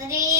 three